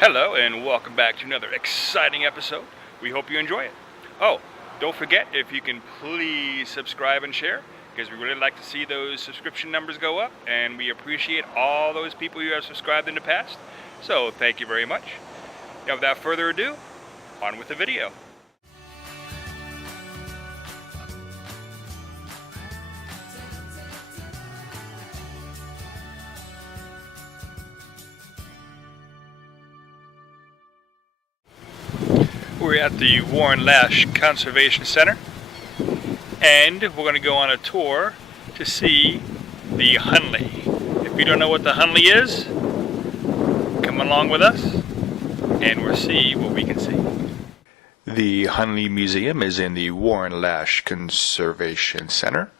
Hello and welcome back to another exciting episode. We hope you enjoy it. Oh, don't forget, if you can please subscribe and share, because we really like to see those subscription numbers go up, and we appreciate all those people who have subscribed in the past. So thank you very much. Now without further ado, on with the video. We're at the Warren Lash Conservation Center, and we're going to go on a tour to see the Hunley. If you don't know what the Hunley is, come along with us and we'll see what we can see. The Hunley Museum is in the Warren Lash Conservation Center,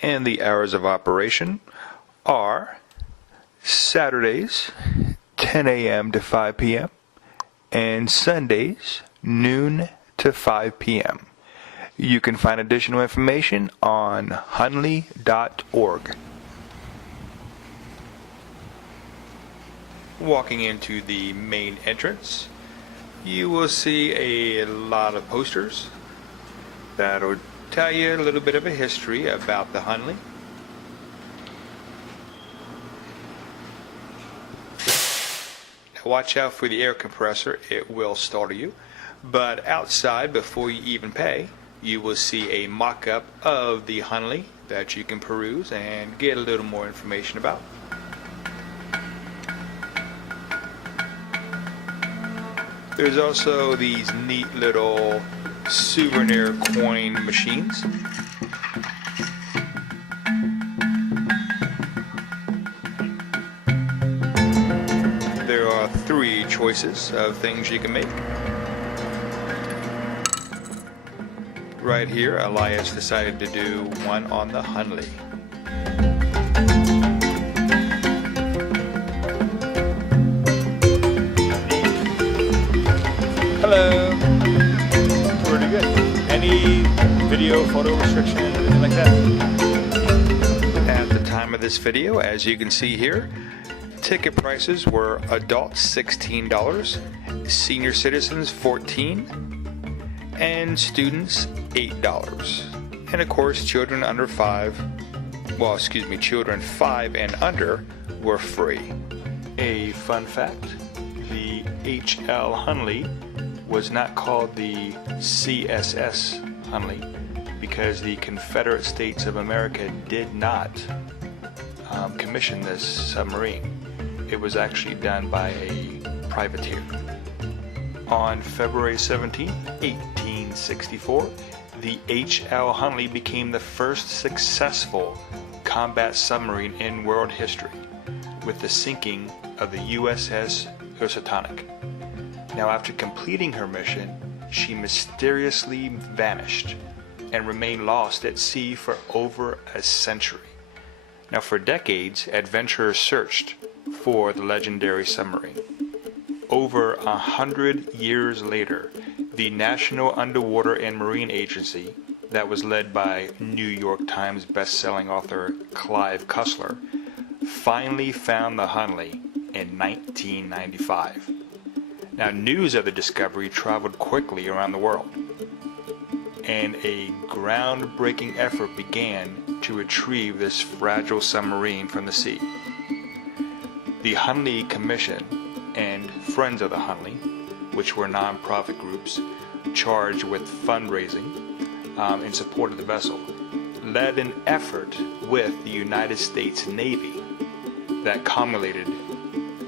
and the hours of operation are Saturdays 10 a.m. to 5 p.m. and Sundays noon to 5 p.m. You can find additional information on hunley.org. Walking into the main entrance, you will see a lot of posters that'll tell you a little bit of a history about the Hunley. Now watch out for the air compressor, it will startle you. But outside, before you even pay, you will see a mock-up of the Hunley that you can peruse and get a little more information about. There's also these neat little souvenir coin machines. There are 3 choices of things you can make. Right here, Elias decided to do one on the Hunley. Hello. Pretty good. Any video, photo restriction, anything like that? At the time of this video, as you can see here, ticket prices were adults $16, senior citizens $14, and students $8. And of course, children under 5, children 5 and under were free. A fun fact, the H L Hunley was not called the CSS Hunley because the Confederate States of America did not commission this submarine. It was actually done by a privateer. On February 17, 1864, the H L Hunley became the first successful combat submarine in world history, with the sinking of the USS Housatonic. Now, after completing her mission, she mysteriously vanished and remained lost at sea for over a century. Now, for decades, adventurers searched for the legendary submarine. Over 100 years later, the National Underwater and Marine Agency, that was led by New York Times best-selling author Clive Cussler, finally found the Hunley in 1995. Now, news of the discovery traveled quickly around the world, and a groundbreaking effort began to retrieve this fragile submarine from the sea. The Hunley Commission and Friends of the Hunley, which were non-profit groups charged with fundraising in support of the vessel, led an effort with the United States Navy that culminated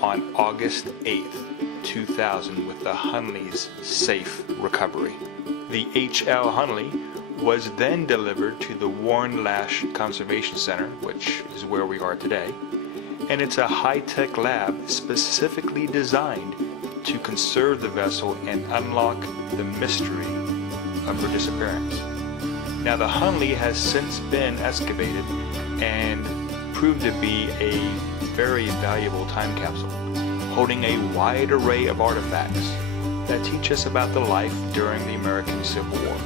on August 8th, 2000 with the Hunley's safe recovery. The H L Hunley was then delivered to the Warren Lash Conservation Center, which is where we are today, and it's a high-tech lab specifically designed to conserve the vessel and unlock the mystery of her disappearance. Now, the Hunley has since been excavated and proved to be a very valuable time capsule, holding a wide array of artifacts that teach us about the life during the American Civil War.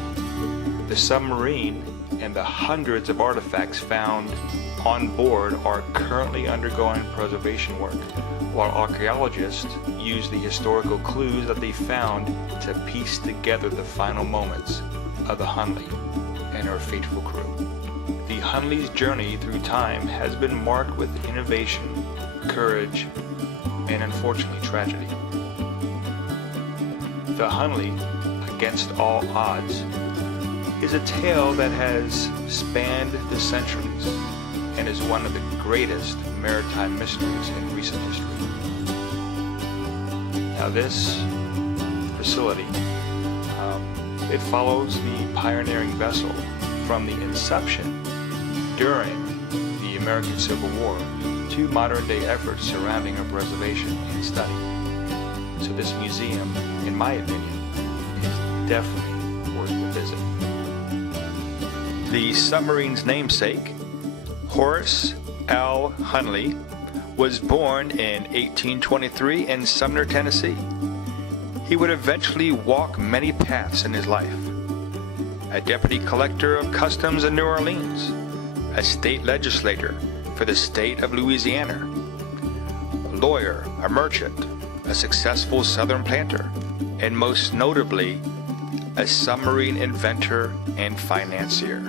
The submarine and the hundreds of artifacts found on board are currently undergoing preservation work, while archaeologists use the historical clues that they found to piece together the final moments of the Hunley and her fateful crew. The Hunley's journey through time has been marked with innovation, courage, and unfortunately tragedy. The Hunley, against all odds, is a tale that has spanned the centuries and is one of the greatest maritime mysteries in recent history. Now this facility, it follows the pioneering vessel from the inception during the American Civil War to modern day efforts surrounding her preservation and study. So this museum, in my opinion, is definitely worth the visit. The submarine's namesake, Horace L. Hunley, was born in 1823 in Sumner, Tennessee. He would eventually walk many paths in his life. A deputy collector of customs in New Orleans, a state legislator for the state of Louisiana, a lawyer, a merchant, a successful southern planter, and most notably, a submarine inventor and financier.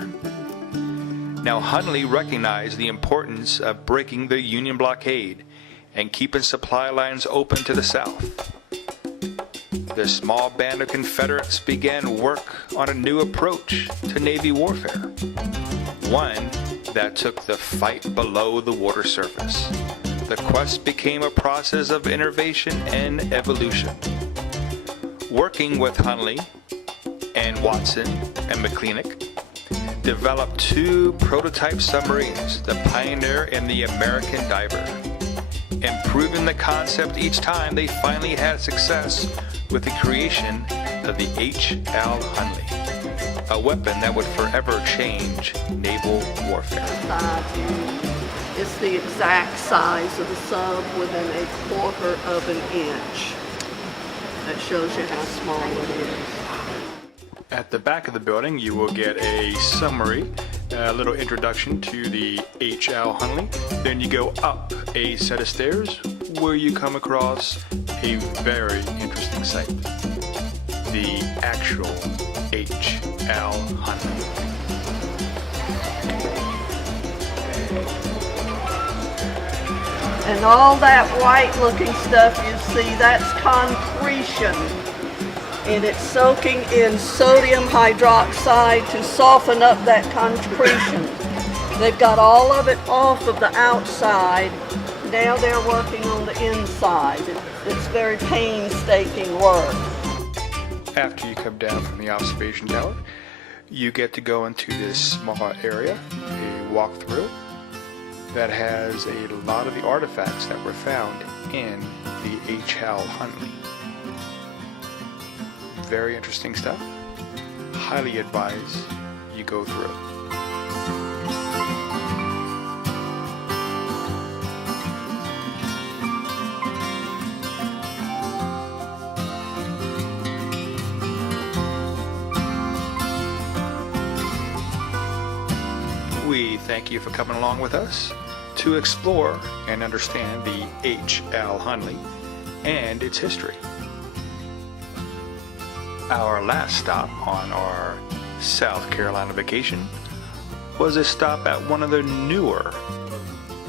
Now, Hunley recognized the importance of breaking the Union blockade and keeping supply lines open to the South. The small band of Confederates began work on a new approach to Navy warfare, one that took the fight below the water surface. The quest became a process of innovation and evolution. Working with Hunley and Watson and McClintock, developed two prototype submarines, the Pioneer and the American Diver. Improving the concept each time, they finally had success with the creation of the H L Hunley, a weapon that would forever change naval warfare. It's the exact size of the sub within a quarter of an inch. That shows you how small it is. At the back of the building, you will get a summary, a little introduction to the H L Hunley. Then you go up a set of stairs where you come across a very interesting sight. The actual H L Hunley. And all that white looking stuff you see, that's concretion. And it's soaking in sodium hydroxide to soften up that concretion. They've got all of it off of the outside. Now they're working on the inside. It's very painstaking work. After you come down from the observation tower, you get to go into this small area, a walkthrough, that has a lot of the artifacts that were found in the H L Hunley. Very interesting stuff. Highly advise you go through. We thank you for coming along with us to explore and understand the H L Hunley and its history. Our last stop on our South Carolina vacation was a stop at one of the newer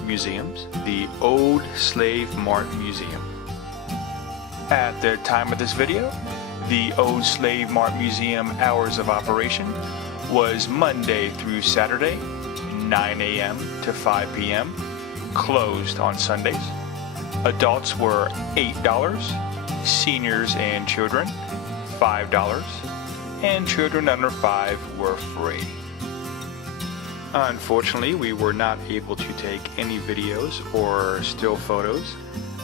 museums, the Old Slave Mart Museum. At the time of this video, the Old Slave Mart Museum hours of operation was Monday through Saturday, 9 a.m. to 5 p.m., closed on Sundays. Adults were $8, seniors and children $5, and children under 5 were free. Unfortunately, we were not able to take any videos or still photos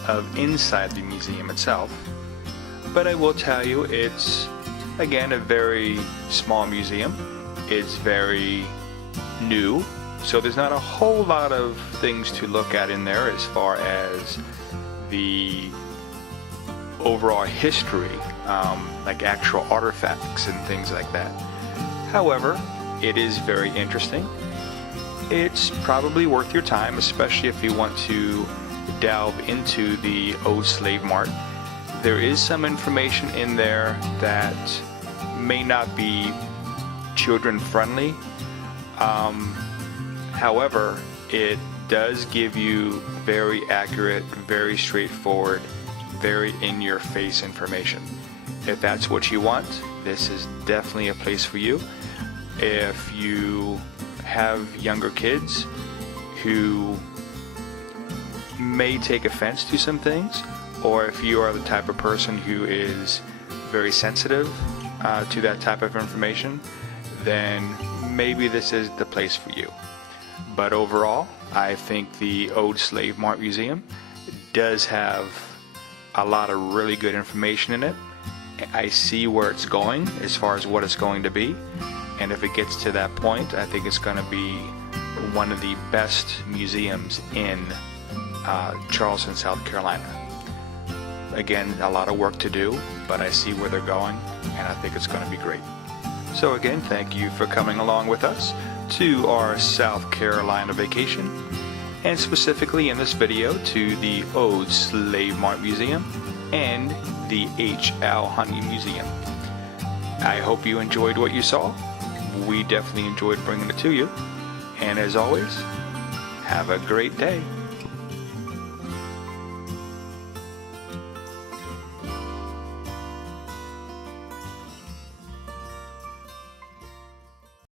of inside the museum itself, but I will tell you it's, again, a very small museum. It's very new, so there's not a whole lot of things to look at in there as far as the overall history, like actual artifacts and things like that. However, It is very interesting. It's probably worth your time, especially if you want to delve into the Old Slave Mart. There is some information in there that may not be children friendly. However, it does give you very accurate, very straightforward, very in-your-face information. If that's what you want, this is definitely a place for you. If you have younger kids who may take offense to some things, or if you are the type of person who is very sensitive to that type of information, then maybe this is the place for you. But overall, I think the Old Slave Mart Museum does have a lot of really good information in it. I see where it's going as far as what it's going to be, and if it gets to that point, I think it's going to be one of the best museums in Charleston, South Carolina. Again, a lot of work to do, but I see where they're going, and I think it's going to be great. So again, thank you for coming along with us to our South Carolina vacation, and specifically in this video to the Old Slave Mart Museum and the H L Hunley Museum. I hope you enjoyed what you saw. We definitely enjoyed bringing it to you. And as always, have a great day.